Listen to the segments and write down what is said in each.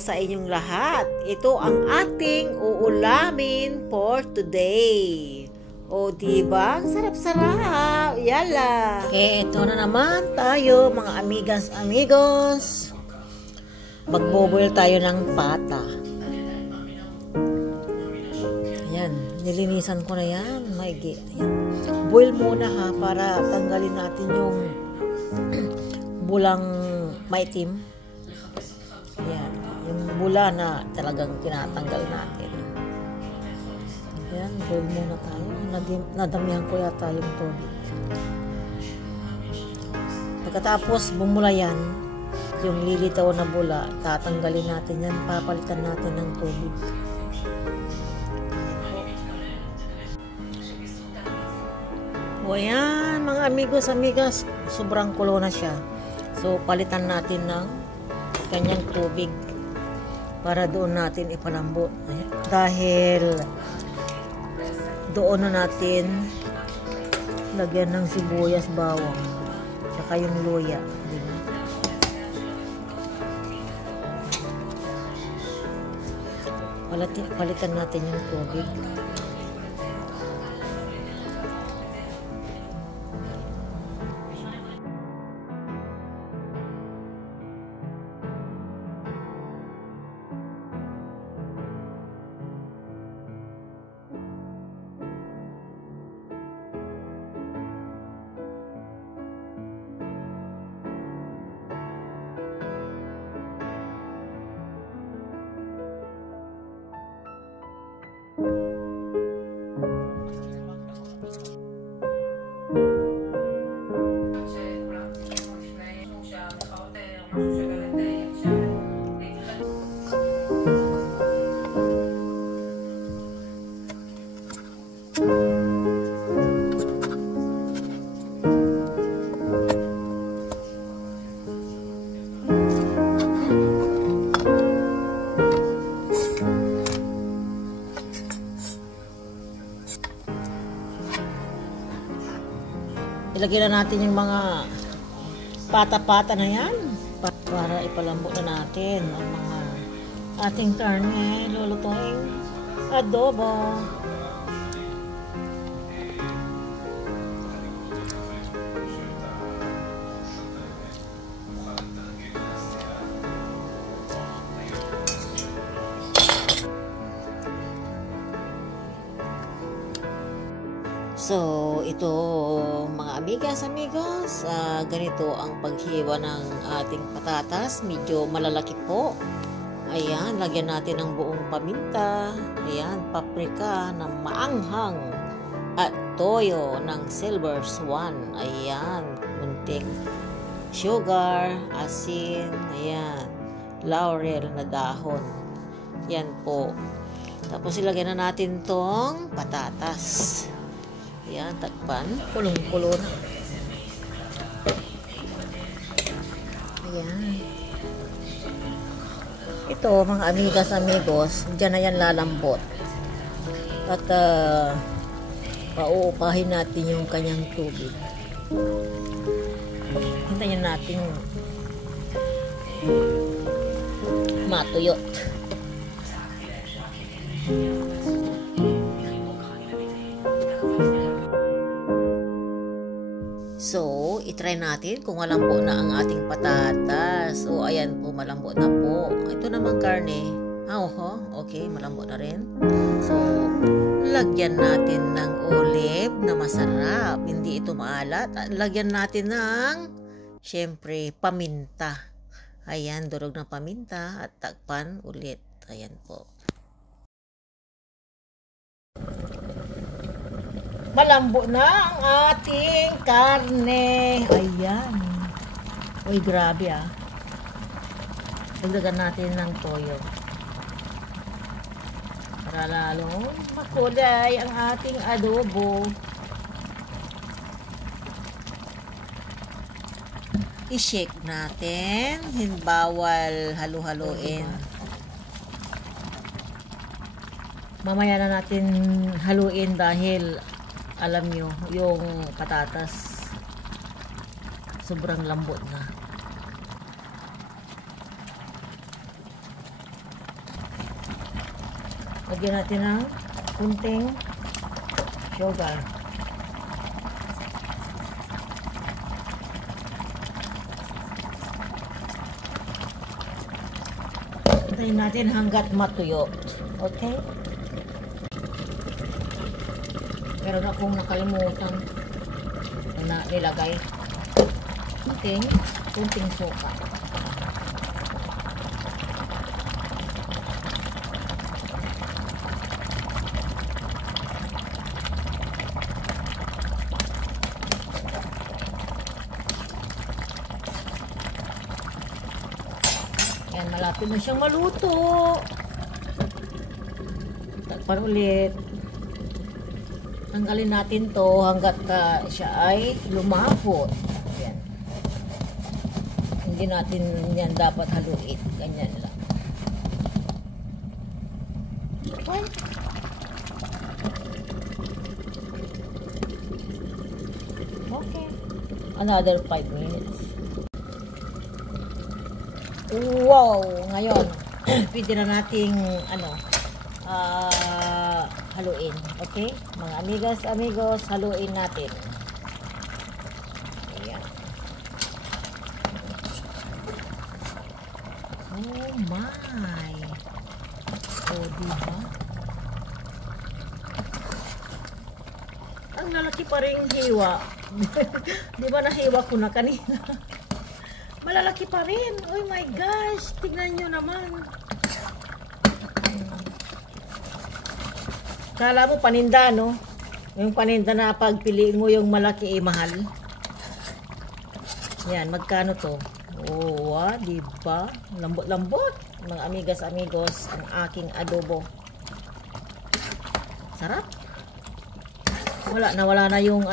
sa inyong lahat. Ito ang ating uulamin for today. O diba? Ang sarap-sarap. Yala. Ito na naman tayo mga amigas, amigos. Magboboil tayo ng pata. Ayan. Nilinisan ko na yan. Maigi. Ayan. Boil muna ha para tanggalin natin yung bulang maitim. Ayan. Yung bula na talagang tinatanggal natin. Ayan. Boil muna tayo. Nadamihan ko yata yung tubig. Pagkatapos bumula yan, yung lilitaw na bula, tatanggalin natin yan, papalitan natin ng tubig. O ayan, mga amigos, amigas, sobrang kulo na siya. So, palitan natin ng kanyang tubig para doon natin ipalambot. Ayan. Dahil doon na natin lagyan ng sibuyas, bawang, tsaka yung luya. Diba? Palitan natin yung tubig. Ilagyan na natin yung mga pata-pata na yan para ipalambot na natin ang mga ating karne lulutuing adobo. So, ito mga amigas, amigos, ganito ang paghiwa ng ating patatas. Medyo malalaki po. Ayan, lagyan natin ng buong paminta. Ayan, paprika na maanghang. At toyo ng silver swan. Ayan, munting sugar, asin, ayan, laurel na dahon. Yan po. Tapos ilagyan na natin tong patatas. Ayan, takpan. Kulong-kulo na. Ayan. Ito, mga amigas, amigos, dyan na yan lalambot. At, pauupahin natin yung kanyang tubig. Hintayin natin matuyot. So, itry natin kung malambot na ang ating patatas. O, ayan po, malambot na po. Ito naman karne. Okay, malambot na rin. So, lagyan natin ng olive na masarap. Hindi ito maalat. Lagyan natin ng, syempre, paminta. Ayan, durog ng paminta at takpan ulit. Ayan po. Malambot na ang ating karne. Ayan. Uy, grabe ah. Dagdagan natin ng toyo. Para lalong makulay ang ating adobo. I-shake natin. Bawal halu-haluin. Mamaya na natin haluin dahil alam nyo, yung patatas sobrang lambot na. Lagyan natin ng kunting sugar. Hintayin natin hanggat matuyo. Okay? Meron akong nakalimutan na nilagay. Kunting suka. Yan, malapit na siyang maluto. Takpan ulit. Tanggalin natin to hanggat siya ay lumapot. Yan. Hindi natin yan dapat haluin. Ganyan lang. Okay. Okay. Another 5 minutes. Wow! Ngayon, pwede na nating haluin. Okay? Mga amigos, haluin natin. Ayan. Oh my! Oh, diba? Ang lalaki pa rin hiwa. Diba nahiwa ko na kanina? Malalaki pa rin. Oh my gosh. Tingnan nyo naman. Kala mo paninda, no? Yung paninda na pagpiliin mo yung malaki mahal. Yan. Magkano to? Oh, diba? Lambot-lambot. Mga amigos, ang aking adobo. Sarap. Nawala na yung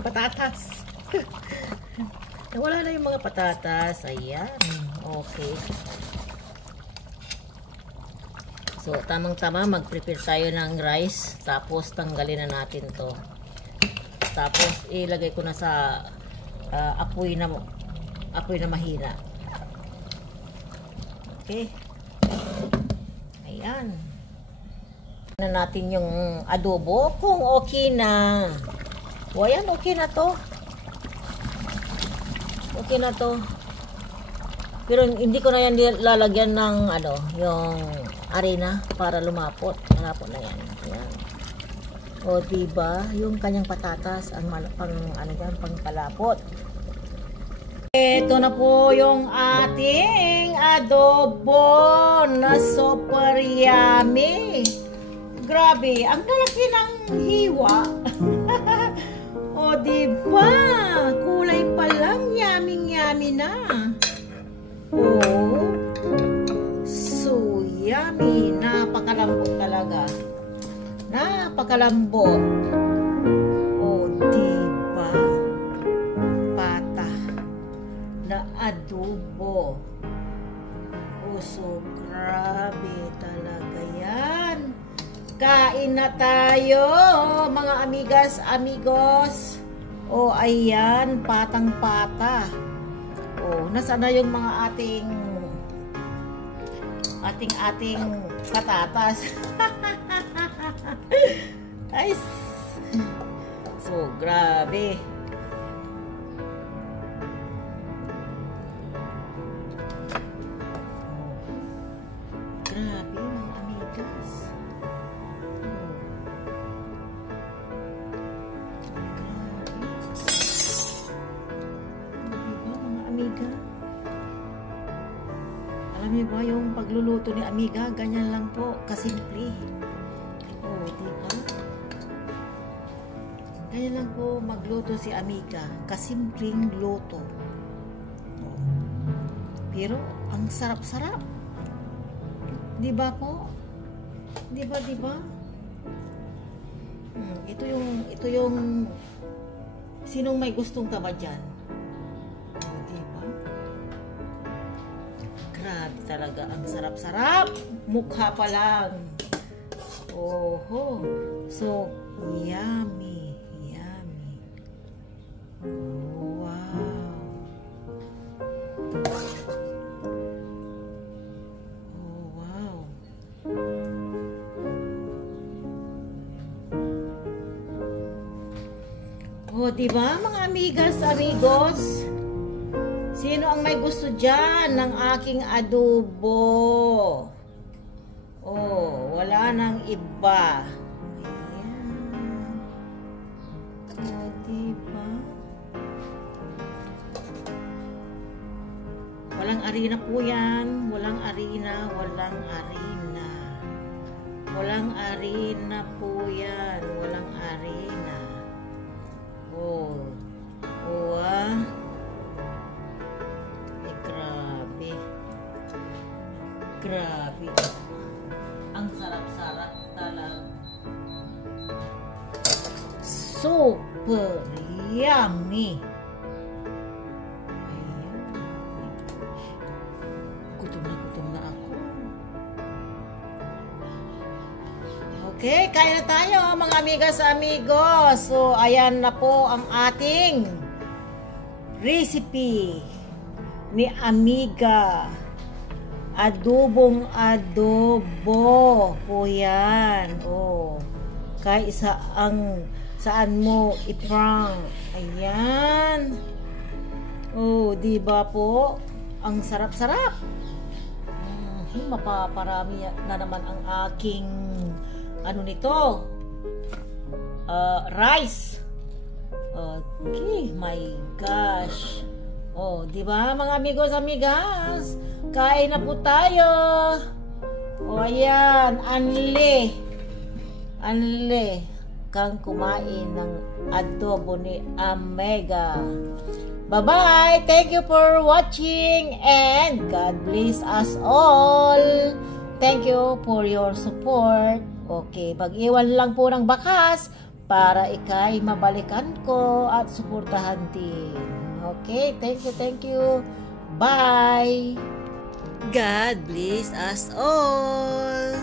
patatas. Wala na yung mga patatas. Ayan. Okay. So, tamang-tama. Mag-prepare tayo ng rice. Tapos, tanggalin na natin to. Tapos, ilagay ko na sa apoy na mahina. Okay. Ayan. Na natin yung adobo. Kung okay na. O, ayan. Okay na to. Okay na to. Pero hindi ko na yan lalagyan ng yung arena para lumapot. Lumapot na yan. Ayan. O diba, yung kanyang patatas ang pangpalapot. Ito na po yung ating adobo na super yummy. Grabe, ang lalaki ng hiwa. O diba, kulay pa lang, yummy na. Oh, so yummy. Napakalambot talaga. Napakalambot. Oh, diba? Pata na adobo. Oh, so grabe talaga yan. Kain na tayo, mga amigos. Oh, ayan, patang-pata. Oh, nasaan na yung mga ating patatas. Ay, so grabe. Grabe, mga amigas. Amiga. Alam niyo ba yung pagluluto ni Amiga, ganyan lang po, kasimple. Oh, diba? Ganyan lang po magluto si Amiga, kasimpleng luto. Oh. Pero ang sarap-sarap. Diba po? Diba? Ito yung sinong may gustong ka ba dyan? Grabe talaga, ang sarap-sarap. Mukha pa lang. Oho. So, yummy. Wow. Oh, wow. Oh, di ba mga amigas, amigos? Sino ang may gusto dyan ng aking adobo? Oh, wala nang iba. Ayan. Oh, diba? Walang arena po yan. Walang arena, walang arena. Walang arena po yan. Walang arena. Oh. Oh, ah. Eh, grabe. Grabe. Ang sarap-sarap talaga. Super yummy. Ayan. Gutom na ako. Okay, kain na tayo mga amigas, amigos. So, ayan na po ang ating recipe ni Amiga. Adobong adobo po yan. Oh, kahit saan mo i-prank. Ayan. Oh, diba po? Ang sarap-sarap. Mapaparami na naman ang aking ano nito? Rice. Okay, my gosh. Oh, diba mga amigos, amigas? Kain na po tayo. O ayan, anli kang kumain ng adobo ni Amiga. Bye-bye. Thank you for watching and God bless us all. Thank you for your support. Okay, pag-iwan lang po ng bakas para ikay mabalikan ko at suportahan din. Okay, thank you. Bye. God bless us all.